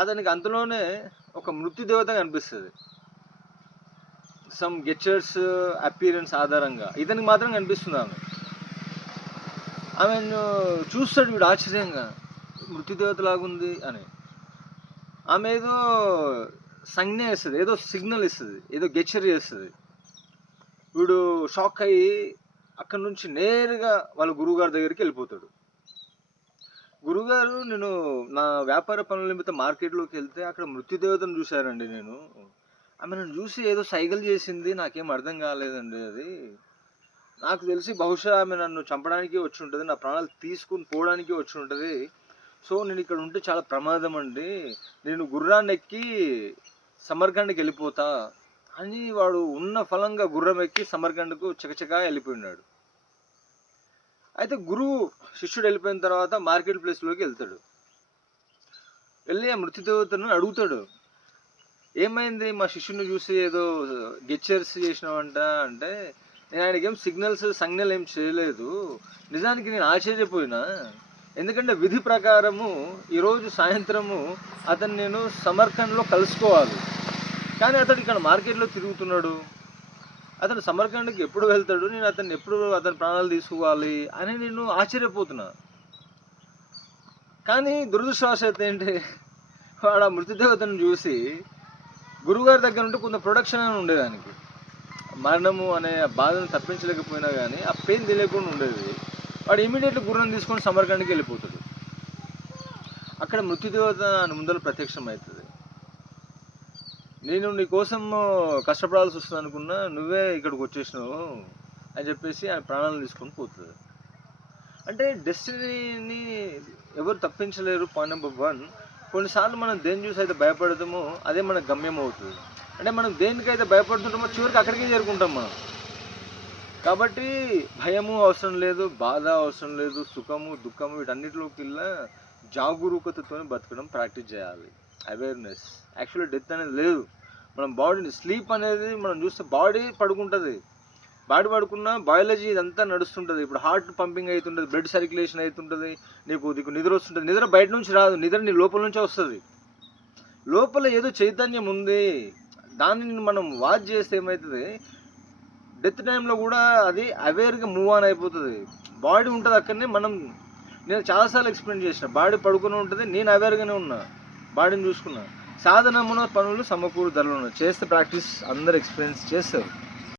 అతనికి అంతలోనే ఒక మృత్యుదేవత కనిపిస్తుంది. సమ్ గెచర్స్ అపీరెన్స్ ఆధారంగా ఇతనికి మాత్రం కనిపిస్తుంది ఆమెను చూస్తాడు వీడు ఆశ్చర్యంగా, మృత్యుదేవత లాగుంది అని. ఆమె ఏదో సంజ్ఞ ఇస్తుంది, ఏదో సిగ్నల్ ఇస్తుంది, ఏదో గెచర్ చేస్తుంది. వీడు షాక్ అయ్యి అక్కడి నుంచి నేరుగా వాళ్ళ గురువుగారి దగ్గరికి వెళ్ళిపోతాడు. గురుగారు, నేను నా వ్యాపార పనుల నిమిత్తం మార్కెట్లోకి వెళ్తే అక్కడ మృత్యుదేవతను చూశానండి. ఆమె నన్ను చూసి ఏదో సైగలు చేసింది, నాకేం అర్థం కాలేదండి. అది నాకు తెలిసి బహుశా ఆమె నన్ను చంపడానికి వచ్చి ఉంటుంది, నా ప్రాణాలు తీసుకుని పోవడానికి వచ్చి ఉంటుంది. సో నేను ఇక్కడ ఉంటే చాలా ప్రమాదం అండి, నేను గుర్రాన్ని ఎక్కి సమర్కండ్కి వెళ్ళిపోతా అని వాడు ఉన్న ఫలంగా గుర్రం ఎక్కి సమర్కండ్కు చకచకా వెళ్ళిపోయినాడు. అయితే గురువు శిష్యుడు వెళ్ళిపోయిన తర్వాత మార్కెట్ ప్లేస్లోకి వెళ్తాడు. వెళ్ళి ఆ మృత్యుదేవతను అడుగుతాడు, ఏమైంది, మా శిష్యుని చూసి ఏదో గెచ్చర్స్ చేసినావంట అంటే, నేను ఆయనకి ఏం సంజ్ఞలు ఏం చేయలేదు. నిజానికి నేను ఆశ్చర్యపోయినా, ఎందుకంటే విధి ప్రకారము ఈరోజు సాయంత్రము అతను నేను సమర్కండ్లో కలుసుకోవాలి, కానీ అతడు ఇక్కడ మార్కెట్లో తిరుగుతున్నాడు. అతను సమర్కండ్కి ఎప్పుడు వెళ్తాడు, నేను అతని ప్రాణాలు తీసుకోవాలి అని నేను ఆశ్చర్యపోతున్నా. కానీ దురదృష్టవశాత్తు ఏంటి, వాడు ఆ మృత్యుదేవతను చూసి గురువుగారి దగ్గర ఉంటే కొంత ప్రొడక్షన్ అని ఉండేదానికి, మరణము అనే బాధను తప్పించలేకపోయినా కానీ ఆ పెయిన్ తెలియకుండా ఉండేది. వాడు ఇమీడియట్లీ గుర్రం తీసుకొని సమర్కండ్కి వెళ్ళిపోతాడు. అక్కడ మృత్యుదేవత ముందర ప్రత్యక్షం అవుతుంది. నేను నీ కోసం కష్టపడాల్సి వస్తుంది అనుకున్నా, నువ్వే ఇక్కడికి వచ్చేసినావు అని చెప్పేసి ఆయన ప్రాణాలను తీసుకొని పోతుంది. అంటే డెస్టినీని ఎవరు తప్పించలేరు. పాయింట్ నెంబర్ 1, కొన్నిసార్లు మనం దేని చూసి అయితే భయపడతామో అదే మన గమ్యం అవుతుంది. అంటే మనం దేనికైతే భయపడుతుంటామో చివరికి అక్కడికే చేరుకుంటాం మనం. కాబట్టి భయము అవసరం లేదు, బాధ అవసరం లేదు, సుఖము దుఃఖము వీటన్నిటిలోకి జాగరూకతతో బతకడం ప్రాక్టీస్ చేయాలి. అవేర్నెస్. యాక్చువల్లీ డెత్ అనేది లేదు. మనం బాడీని స్లీప్ అనేది మనం చూస్తే బాడీ పడుకుంటుంది, బాడీ పడుకున్నా బయాలజీ ఇదంతా నడుస్తుంటుంది. ఇప్పుడు హార్ట్ పంపింగ్ అవుతుంటుంది, బ్లడ్ సర్క్యులేషన్ అవుతుంటుంది, నీకు నిద్ర వస్తుంటుంది. నిద్ర బయట నుంచి రాదు, నిద్ర నీ లోపల నుంచే వస్తుంది. లోపల ఏదో చైతన్యం ఉంది, దానిని మనం వాచ్ చేస్తే ఏమవుతుంది, డెత్ టైంలో కూడా అది అవేర్గా మూవ్ ఆన్ అయిపోతుంది. బాడీ ఉంటుంది అక్కడనే. నేను చాలాసార్లు ఎక్స్ప్లెయిన్ చేసిన, బాడీ పడుకుని ఉంటుంది, నేను అవేర్గానే ఉన్నా, బాడీని చూసుకున్నా. సాధనమున పనులు సమకూరు ధరలు చేస్తే ప్రాక్టీస్ అందరు ఎక్స్పీరియన్స్ చేస్తారు.